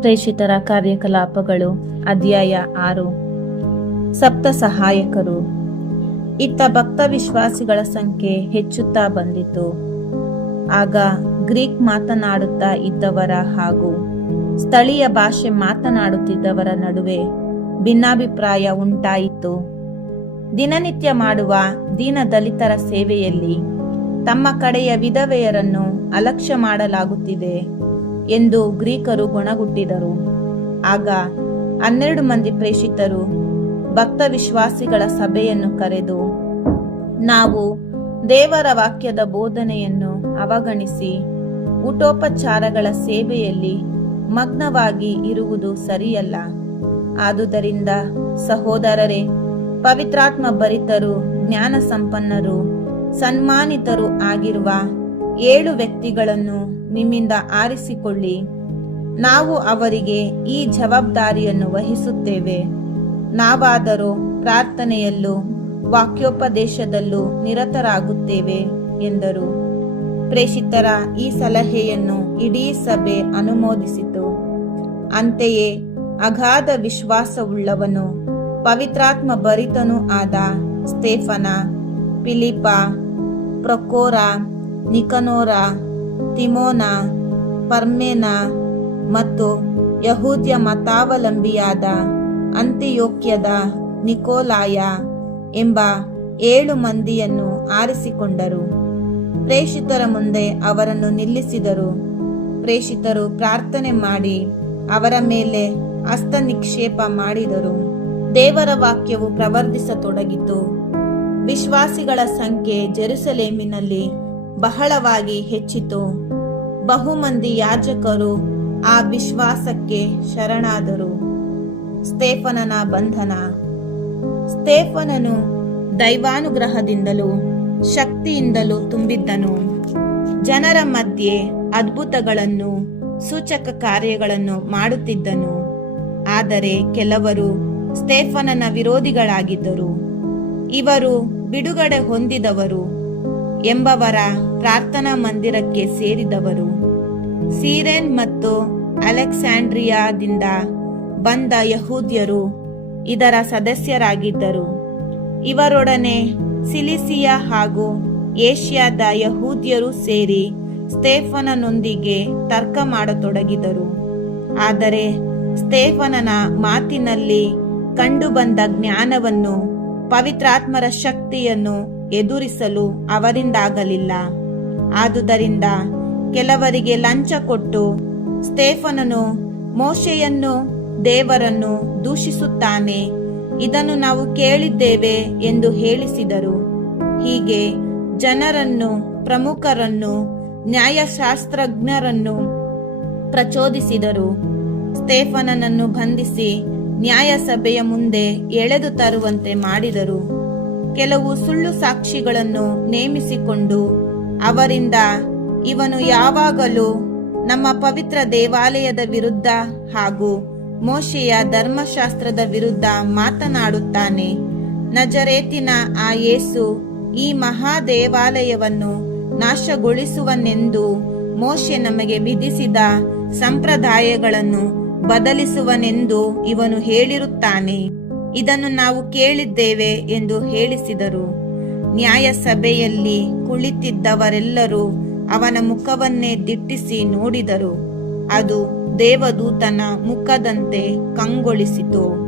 ಪ್ರೇಷಿತರ ಕಾರ್ಯಕಲಾಪಗಳು, ಅಧ್ಯಾಯ ಆರು. ಸಪ್ತ ಸಹಾಯಕರು. ಇತ್ತ ಭಕ್ತ ವಿಶ್ವಾಸಿಗಳ ಸಂಖ್ಯೆ ಹೆಚ್ಚುತ್ತಾ ಬಂದಿತು. ಆಗ ಗ್ರೀಕ್ ಮಾತನಾಡುತ್ತಾ ಇದ್ದವರ ಹಾಗೂ ಸ್ಥಳೀಯ ಭಾಷೆ ಮಾತನಾಡುತ್ತಿದ್ದವರ ನಡುವೆ ಭಿನ್ನಾಭಿಪ್ರಾಯ ಉಂಟಾಯಿತು. ದಿನನಿತ್ಯ ಮಾಡುವ ದೀನ ದಲಿತರ ಸೇವೆಯಲ್ಲಿ ತಮ್ಮ ಕಡೆಯ ವಿಧವೆಯರನ್ನು ಅಲಕ್ಷ್ಯ ಮಾಡಲಾಗುತ್ತಿದೆ. ಎಂದು ಗ್ರೀಕರು ಗೊಣಗುಟ್ಟಿದರು. ಆಗ ಹನ್ನೆರಡು ಮಂದಿ ಪ್ರೇಷಿತರು ಭಕ್ತ ವಿಶ್ವಾಸಿಗಳ ಸಭೆಯನ್ನು ಕರೆದು, ನಾವು ದೇವರ ವಾಕ್ಯದ ಬೋಧನೆಯನ್ನು ಅವಗಣಿಸಿ, ಊಟೋಪಚಾರಗಳ ಸೇವೆಯಲ್ಲಿ ಮಗ್ನವಾಗಿ ಇರುವುದು ಸರಿಯಲ್ಲ. ಆದುದರಿಂದ ಸಹೋದರರೇ, ಪವಿತ್ರಾತ್ಮ ಭರಿತರು ಜ್ಞಾನ ಸಂಪನ್ನರು ಸನ್ಮಾನಿತರು ಆಗಿರುವ ಏಳು ವ್ಯಕ್ತಿಗಳನ್ನು ನಿಮ್ಮಿಂದ ಆರಿಸಿಕೊಳ್ಳಿ. ನಾವು ಅವರಿಗೆ ಈ ಜವಾಬ್ದಾರಿಯನ್ನು ವಹಿಸುತ್ತೇವೆ. ನಾವಾದರೂ ಪ್ರಾರ್ಥನೆಯಲ್ಲೂ ವಾಕ್ಯೋಪದೇಶದಲ್ಲೂ ನಿರತರಾಗುತ್ತೇವೆ ಎಂದರು. ಪ್ರೇಷಿತರ ಈ ಸಲಹೆಯನ್ನು ಇಡೀ ಸಭೆ ಅನುಮೋದಿಸಿತು. ಅಂತೆಯೇ ಅಗಾಧ ವಿಶ್ವಾಸವುಳ್ಳವನು, ಪವಿತ್ರಾತ್ಮ ಭರಿತನೂ ಆದ ಸ್ಟೇಫನ ಪಿಲಿಪ ಪ್ರಕೋರ, ನಿಕನೋರ ತಿಮೋನ, ಪರ್ಮೇನ ಮತ್ತು ಯಹೂದ್ಯ ಮತಾವಲಂಬಿಯಾದ ಅಂತ್ಯಯೋಕ್ಯದ ನಿಕೋಲಾಯ ಎಂಬ ಏಳು ಮಂದಿಯನ್ನು ಆರಿಸಿಕೊಂಡರು. ಪ್ರೇಷಿತರ ಮುಂದೆ ಅವರನ್ನು ನಿಲ್ಲಿಸಿದರು. ಪ್ರೇಷಿತರು ಪ್ರಾರ್ಥನೆ ಮಾಡಿ ಅವರ ಮೇಲೆ ಹಸ್ತ ನಿಕ್ಷೇಪ ಮಾಡಿದರು. ದೇವರ ವಾಕ್ಯವು ಪ್ರವರ್ಧಿಸತೊಡಗಿತು. ವಿಶ್ವಾಸಿಗಳ ಸಂಖ್ಯೆ ಜೆರುಸಲೇಮಿನಲ್ಲಿ ಬಹಳವಾಗಿ ಹೆಚ್ಚಿತು. ಬಹುಮಂದಿ ಯಾಜಕರು ಆ ವಿಶ್ವಾಸಕ್ಕೆ ಶರಣಾದರು. ಸ್ಟೇಫನನ ಬಂಧನ. ಸ್ಟೇಫನನು ದೈವಾನುಗ್ರಹದಿಂದಲೂ ಶಕ್ತಿಯಿಂದಲೂ ತುಂಬಿದ್ದನು. ಜನರ ಮಧ್ಯೆ ಅದ್ಭುತಗಳನ್ನು, ಸೂಚಕ ಕಾರ್ಯಗಳನ್ನು ಮಾಡುತ್ತಿದ್ದನು. ಆದರೆ ಕೆಲವರು ಸ್ಟೇಫನನ ವಿರೋಧಿಗಳಾಗಿದ್ದರು. ಇವರು ಬಿಡುಗಡೆ ಹೊಂದಿದವರು ಎಂಬವರ ಪ್ರಾರ್ಥನಾ ಮಂದಿರಕ್ಕೆ ಸೇರಿದವರು. ಸೀರೆನ್ ಮತ್ತು ಅಲೆಕ್ಸಾಂಡ್ರಿಯಾದಿಂದ ಬಂದ ಯಹೂದ್ಯರು ಇದರ ಸದಸ್ಯರಾಗಿದ್ದರು. ಇವರೊಡನೆ ಸಿಲಿಸಿಯಾ ಹಾಗೂ ಏಷ್ಯಾದ ಯಹೂದ್ಯರು ಸೇರಿ ಸ್ಟೇಫನನೊಂದಿಗೆ ತರ್ಕ ಮಾಡತೊಡಗಿದರು ಆದರೆ ಸ್ಟೇಫನನ ಮಾತಿನಲ್ಲಿ ಕಂಡುಬಂದ ಜ್ಞಾನವನ್ನು ಪವಿತ್ರಾತ್ಮರ ಶಕ್ತಿಯನ್ನು ಎದುರಿಸಲು ಅವರಿಂದಾಗಲಿಲ್ಲ. ಆದುದರಿಂದ ಕೆಲವರಿಗೆ ಲಂಚ ಕೊಟ್ಟು ಸ್ಟೇಫನನು ಮೋಶೆಯನ್ನು, ದೇವರನ್ನು ದೂಷಿಸುತ್ತಾನೆ. ಇದನ್ನು ನಾವು ಕೇಳಿದ್ದೇವೆ ಎಂದು ಹೇಳಿಸಿದರು. ಹೀಗೆ ಜನರನ್ನು, ಪ್ರಮುಖರನ್ನು, ನ್ಯಾಯಶಾಸ್ತ್ರಜ್ಞರನ್ನು ಪ್ರಚೋದಿಸಿದರು. ಸ್ಟೇಫನನನ್ನು ಬಂಧಿಸಿ ನ್ಯಾಯಸಭೆಯ ಮುಂದೆ ಎಳೆದು ತರುವಂತೆ ಮಾಡಿದರು. ಕೆಲವು ಸುಳ್ಳು ಸಾಕ್ಷಿಗಳನ್ನು ನೇಮಿಸಿಕೊಂಡು ಅವರಿಂದ ಇವನು ಯಾವಾಗಲೂ ನಮ್ಮ ಪವಿತ್ರ ದೇವಾಲಯದ ವಿರುದ್ಧ ಹಾಗೂ ಮೋಶೆಯ ಧರ್ಮಶಾಸ್ತ್ರದ ವಿರುದ್ಧ ಮಾತನಾಡುತ್ತಾನೆ. ನಜರೇತಿನ ಆ ಯೇಸು ಈ ಮಹಾದೇವಾಲಯವನ್ನು ನಾಶಗೊಳಿಸುವನೆಂದು ಮೋಶೆ ನಮಗೆ ವಿಧಿಸಿದ ಸಂಪ್ರದಾಯಗಳನ್ನು ಬದಲಿಸುವನೆಂದು ಇವನು ಹೇಳಿರುತ್ತಾನೆ. ಇದನ್ನು ನಾವು ಕೇಳಿದ್ದೇವೆ ಎಂದು ಹೇಳಿಸಿದರು. ನ್ಯಾಯಸಭೆಯಲ್ಲಿ ಕುಳಿತಿದ್ದವರೆಲ್ಲರೂ ಅವನ ಮುಖವನ್ನೇ ದಿಟ್ಟಿಸಿ ನೋಡಿದರು. ಅದು ದೇವದೂತನ ಮುಖದಂತೆ ಕಂಗೊಳಿಸಿತು.